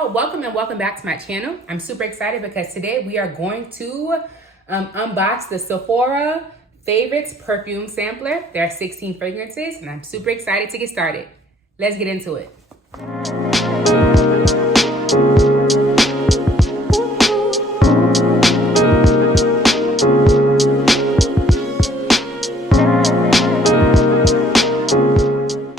y'all, welcome and welcome back to my channel. I'm super excited because today we are going to unbox the Sephora Favorites Perfume Sampler. There are 16 fragrances and I'm super excited to get started. Let's get into it.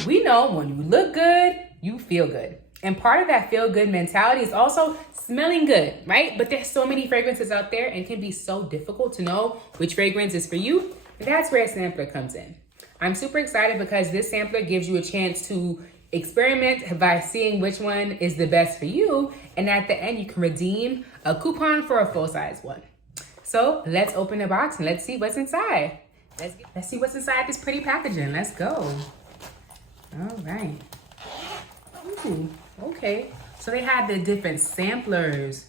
We know when you look good, you feel good. And part of that feel-good mentality is also smelling good, right? But there's so many fragrances out there and it can be so difficult to know which fragrance is for you. And that's where a sampler comes in. I'm super excited because this sampler gives you a chance to experiment by seeing which one is the best for you. And at the end, you can redeem a coupon for a full-size one. So let's open the box and let's see what's inside. Let's see what's inside this pretty packaging. Let's go. All right. Ooh, okay. So they have the different samplers.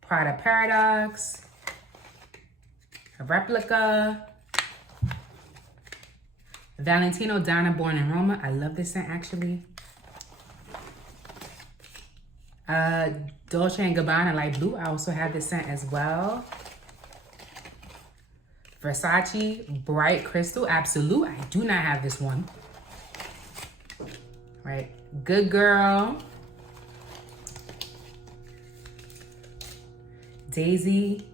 Prada Paradox, a replica, Valentino Donna Born in Roma. I love this scent actually. Dolce & Gabbana Light Blue. I also have this scent as well. Versace Bright Crystal Absolute. I do not have this one. Right. Good Girl. Daisy.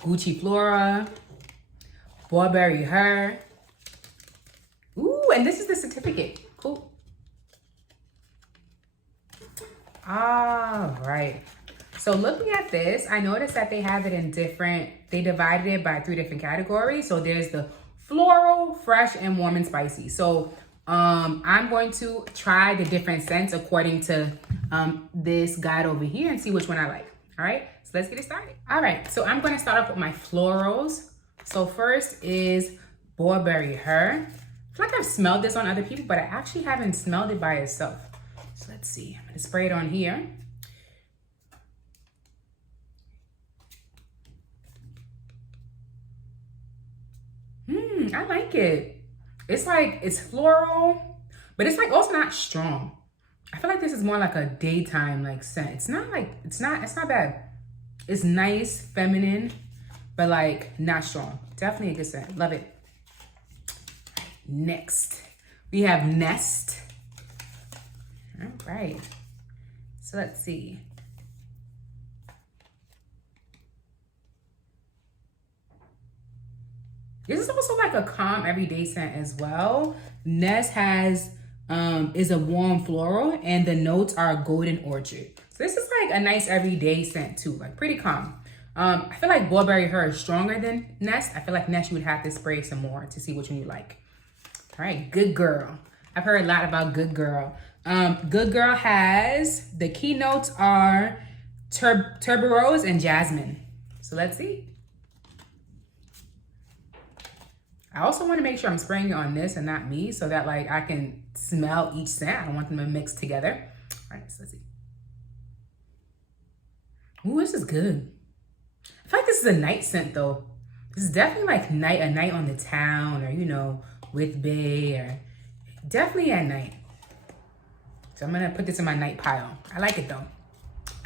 Gucci Flora. Burberry Her. Ooh, and this is the certificate. Cool. All right. So looking at this, I noticed that they have it in different, they divided it by 3 different categories. So there's the floral, fresh, and warm and spicy. So I'm going to try the different scents according to this guide over here and see which one I like. All right, so let's get it started. All right, so I'm going to start off with my florals. So first is Burberry Her. I feel like I've smelled this on other people, but I actually haven't smelled it by itself. So let's see. I'm going to spray it on here. I like it. It's like, it's floral, but it's like also not strong. I feel like this is more like a daytime like scent. It's not bad. It's nice, feminine, but like not strong. Definitely a good scent. Love it. Next, we have Nest. All right. So let's see. This is also like a calm everyday scent as well. Nest has is a warm floral and the notes are golden orchard. So this is like a nice everyday scent too, like pretty calm. I feel like Burberry Her is stronger than Nest. I feel like Nest you would have to spray some more to see which one you like. All right, Good Girl. I've heard a lot about Good Girl. Good Girl has, the keynotes are tuberose and jasmine. So let's see. I also want to make sure I'm spraying it on this and not me so that like I can smell each scent. I don't want them to mix together. All right, so let's see. Ooh, this is good. I feel like this is a night scent though. This is definitely like a night on the town or, you know, with bae or definitely at night. So I'm going to put this in my night pile. I like it though. All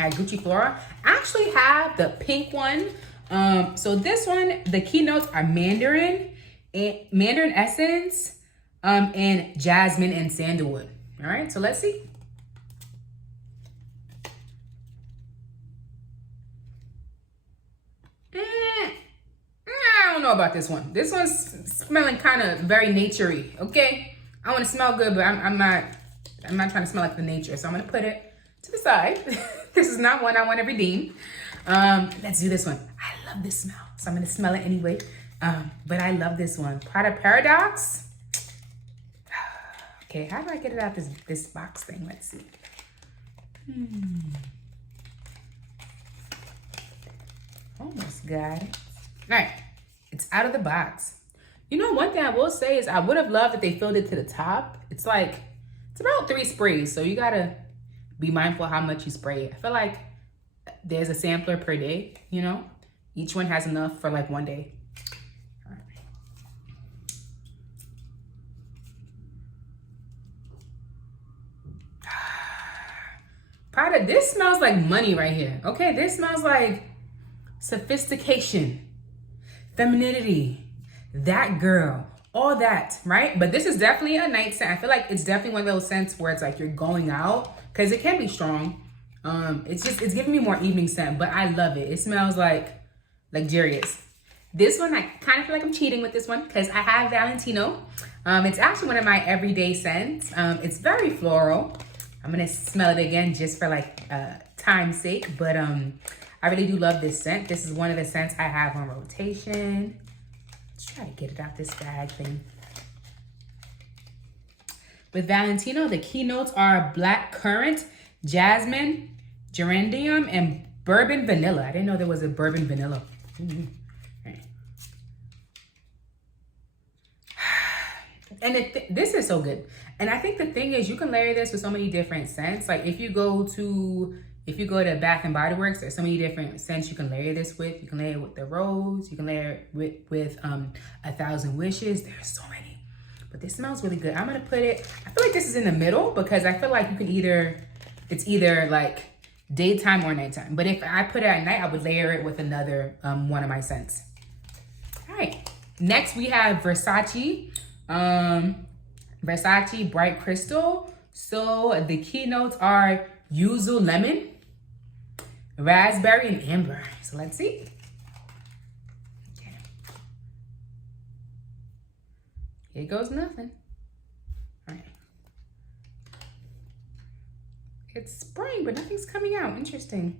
right, Gucci Flora. I actually have the pink one. So this one, the keynotes are Mandarin Essence, and Jasmine and Sandalwood. All right, so let's see. I don't know about this one. This one's smelling kind of very naturey. Okay, I want to smell good, but I'm not trying to smell like the nature. So I'm gonna put it to the side. This is not one I want to redeem. Let's do this one. I love this smell, so I'm gonna smell it anyway. But I love this one. Prada Paradox. Okay, how do I get it out this box thing? Let's see. Almost got it. All right, it's out of the box. You know, one thing I will say is I would have loved if they filled it to the top. It's about 3 sprays, so you gotta be mindful how much you spray it. I feel like there's a sampler per day, you know? Each one has enough for like 1 day. this smells like money right here. Okay, this smells like sophistication, femininity, that girl, all that, right? But this is definitely a night scent. I feel like it's definitely one of those scents where it's like you're going out, because it can be strong. It's giving me more evening scent, but I love it. It smells like luxurious. This one, I kind of feel like I'm cheating with this one because I have Valentino. It's actually one of my everyday scents. It's very floral. I'm gonna smell it again just for like time's sake, but I really do love this scent. This is one of the scents I have on rotation. Let's try to get it out this bag thing. With Valentino, the keynotes are black currant, jasmine, geranium, and bourbon vanilla. I didn't know there was a bourbon vanilla. Right. And this is so good. And I think the thing is, you can layer this with so many different scents. Like if you go to Bath and Body Works, there's so many different scents you can layer this with. You can layer it with the rose. You can layer it with 1,000 Wishes. There's so many. But this smells really good. I'm gonna put it, I feel like this is in the middle because I feel like you can it's either like daytime or nighttime. But if I put it at night, I would layer it with another one of my scents. All right, next we have Versace. Versace Bright Crystal. So the keynotes are yuzu lemon, raspberry, and amber. So let's see. Okay. Here goes nothing. All right. It's spring, but nothing's coming out. Interesting.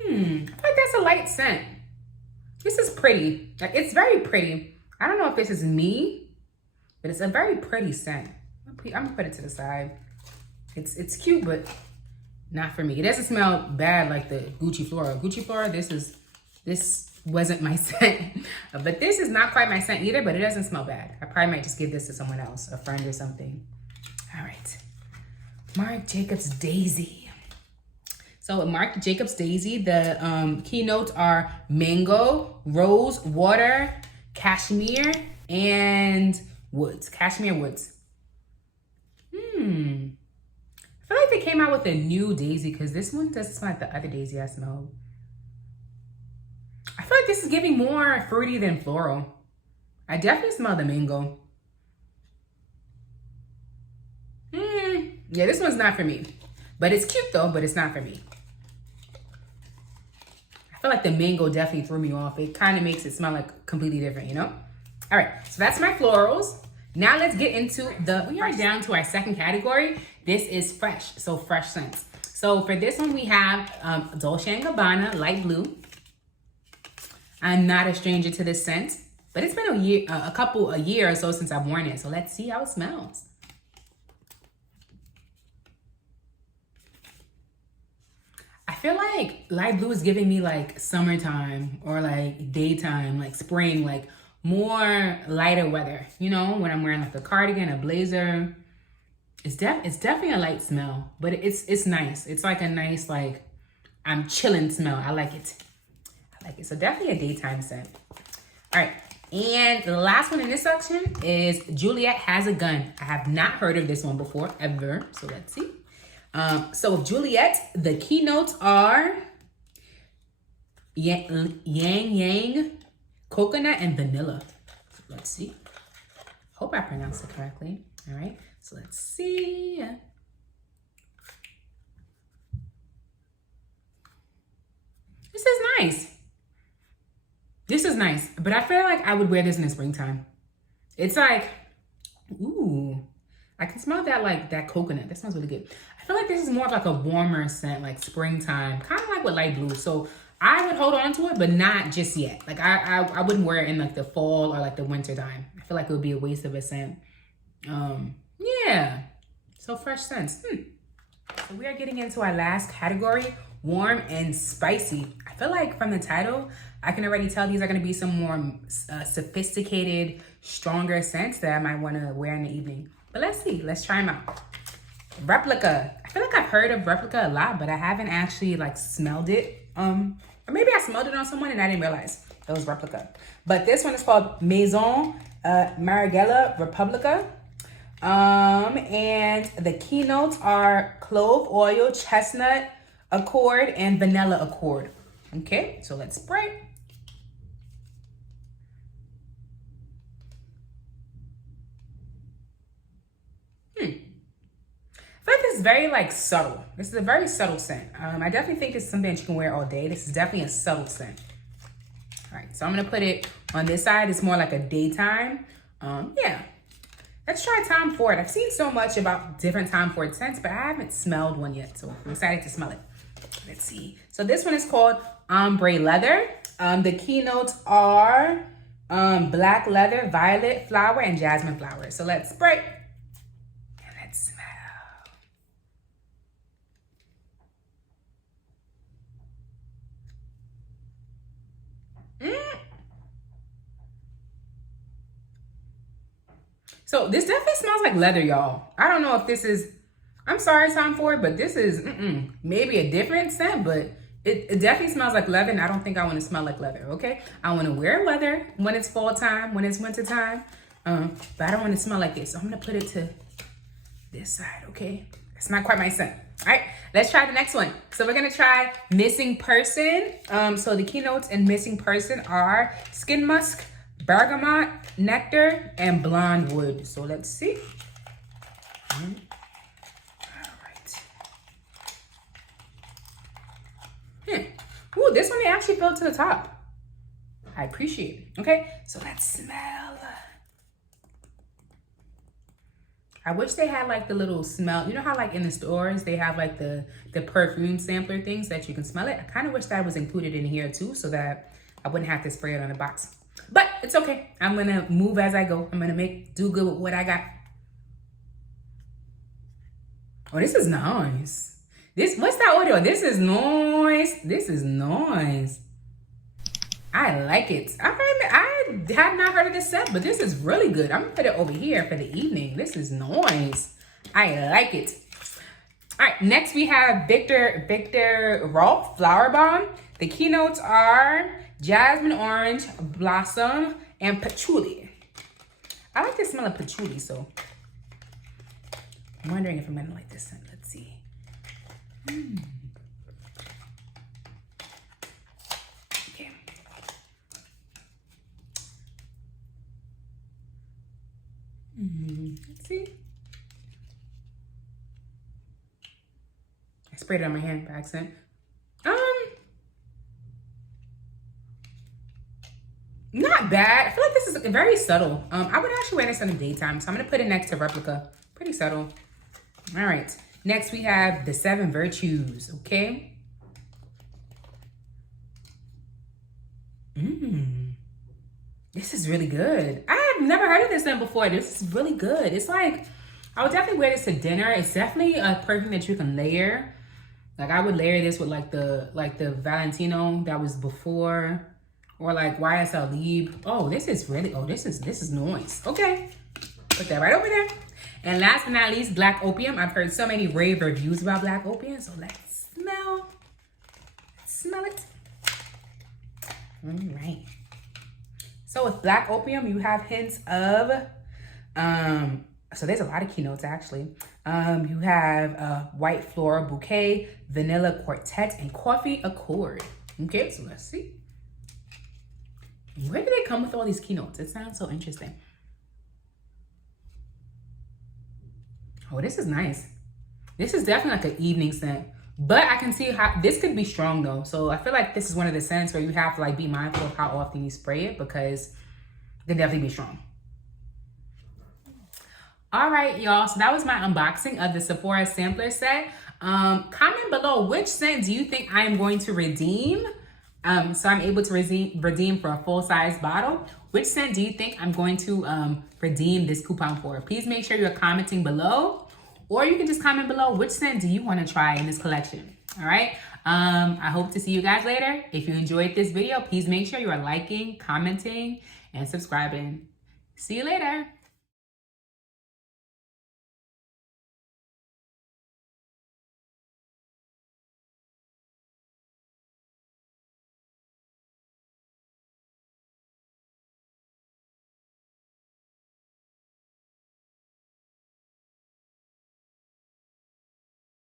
I feel like that's a light scent. This is pretty. Like, it's very pretty. I don't know if this is me, but it's a very pretty scent. I'm gonna put it to the side. It's cute, but not for me. It doesn't smell bad like the Gucci Flora. Gucci Flora, this wasn't my scent. But this is not quite my scent either, but it doesn't smell bad. I probably might just give this to someone else, a friend or something. All right. Marc Jacobs Daisy. So with Marc Jacobs Daisy, the keynotes are mango, rose, water, cashmere, and woods. Cashmere woods. I feel like they came out with a new Daisy because this one doesn't smell like the other Daisy I smelled. I feel like this is giving more fruity than floral. I definitely smell the mango. Yeah, this one's not for me. But it's cute though, but it's not for me. I feel like the mango definitely threw me off. It kind of makes it smell like completely different, you know? All right, so that's my florals. Now let's get into we are down to our second category. This is fresh, so fresh scents. So for this one, we have Dolce & Gabbana Light Blue. I'm not a stranger to this scent, but it's been a year or so since I've worn it. So let's see how it smells. I feel like light blue is giving me like summertime or like daytime, like spring, like more lighter weather, you know, when I'm wearing like a cardigan, a blazer. It's definitely a light smell, but it's nice. It's like a nice, like, I'm chilling smell. I like it. So definitely a daytime scent. All right. And the last one in this section is Juliet Has a Gun. I have not heard of this one before, ever. So let's see. So with Juliet, the keynotes are yang, coconut, and vanilla. So let's see. Hope I pronounced it correctly. All right. So let's see. This is nice. This is nice, but I feel like I would wear this in the springtime. It's like, ooh, I can smell that, like that coconut. That smells really good. I feel like this is more of like a warmer scent, like springtime, kind of like with light blue. So I would hold on to it, but not just yet. Like I wouldn't wear it in like the fall or like the winter time. I feel like it would be a waste of a scent. Yeah, so fresh scents. So we are getting into our last category, warm and spicy. I feel like from the title, I can already tell these are going to be some more sophisticated, stronger scents that I might want to wear in the evening. But let's see. Let's try them out. Replica. I feel like I've heard of Replica a lot, but I haven't actually like smelled it. Or maybe I smelled it on someone and I didn't realize. It was Replica. But this one is called Maison Margiela Republica. And the keynotes are clove oil, chestnut accord, and vanilla accord. Okay, so let's spray. I feel like this is very like subtle. This is a very subtle scent. I definitely think this is something that you can wear all day. This is definitely a subtle scent. All right, so I'm gonna put it on this side. It's more like a daytime. Yeah. Let's try Tom Ford. I've seen so much about different Tom Ford scents, but I haven't smelled one yet, so I'm excited to smell it. Let's see. So this one is called Ombre Leather. The keynotes are black leather, violet flower, and jasmine flower. So let's spray and let's smell. So this definitely smells like leather, y'all. I don't know if this is, I'm sorry, Tom Ford, but this is maybe a different scent, but it definitely smells like leather, and I don't think I want to smell like leather, okay? I want to wear leather when it's fall time, when it's winter time, but I don't want to smell like this. So I'm going to put it to this side, okay? It's not quite my scent. All right, let's try the next one. So we're going to try Missing Person. So the keynotes in Missing Person are Skin Musk, Bergamot, Nectar, and Blonde Wood. So let's see. All right. Ooh, this one they actually filled to the top. I appreciate it. Okay, so let's smell. I wish they had like the little smell. You know how like in the stores they have like the perfume sampler things that you can smell it? I kind of wish that was included in here too, so that I wouldn't have to spray it on the box. But it's okay. I'm going to move as I go. I'm going to do good with what I got. Oh, this is nice. What's that audio? This is nice. This is nice. I like it. I have not heard of this scent, but this is really good. I'm going to put it over here for the evening. This is nice. I like it. All right, next we have Victor Rolf Flower Bomb. The keynotes are Jasmine Orange, Blossom, and Patchouli. I like the smell of patchouli, so I'm wondering if I'm gonna like this scent. Let's see. Okay. Let's see. I sprayed it on my hand by accident. Not bad. I feel like this is very subtle. I would actually wear this in the daytime, so I'm gonna put it next to Replica. Pretty subtle. All right. Next we have the 7 Virtues. Okay. This is really good. I have never heard of this scent before. This is really good. It's like, I would definitely wear this to dinner. It's definitely a perfume that you can layer. Like I would layer this with like the Valentino that was before, or like YSL Libre. Oh, this is really, this is nice. Okay, put that right over there. And last but not least, Black Opium. I've heard so many rave reviews about Black Opium, so let's smell it. All right. So with Black Opium, you have hints of, so there's a lot of keynotes actually. You have White Floral Bouquet, Vanilla Quartet, and Coffee Accord. Okay, so let's see. Where do they come with all these keynotes? It sounds so interesting. Oh, this is nice. This is definitely like an evening scent, but I can see how this could be strong though. So I feel like this is one of the scents where you have to like be mindful of how often you spray it, because it can definitely be strong. All right, y'all. So that was my unboxing of the Sephora sampler set. Comment below which scent do you think I am going to redeem. So I'm able to redeem for a full-size bottle. Which scent do you think I'm going to redeem this coupon for? Please make sure you're commenting below, or you can just comment below which scent do you want to try in this collection. All right. I hope to see you guys later. If you enjoyed this video, please make sure you are liking, commenting, and subscribing. See you later.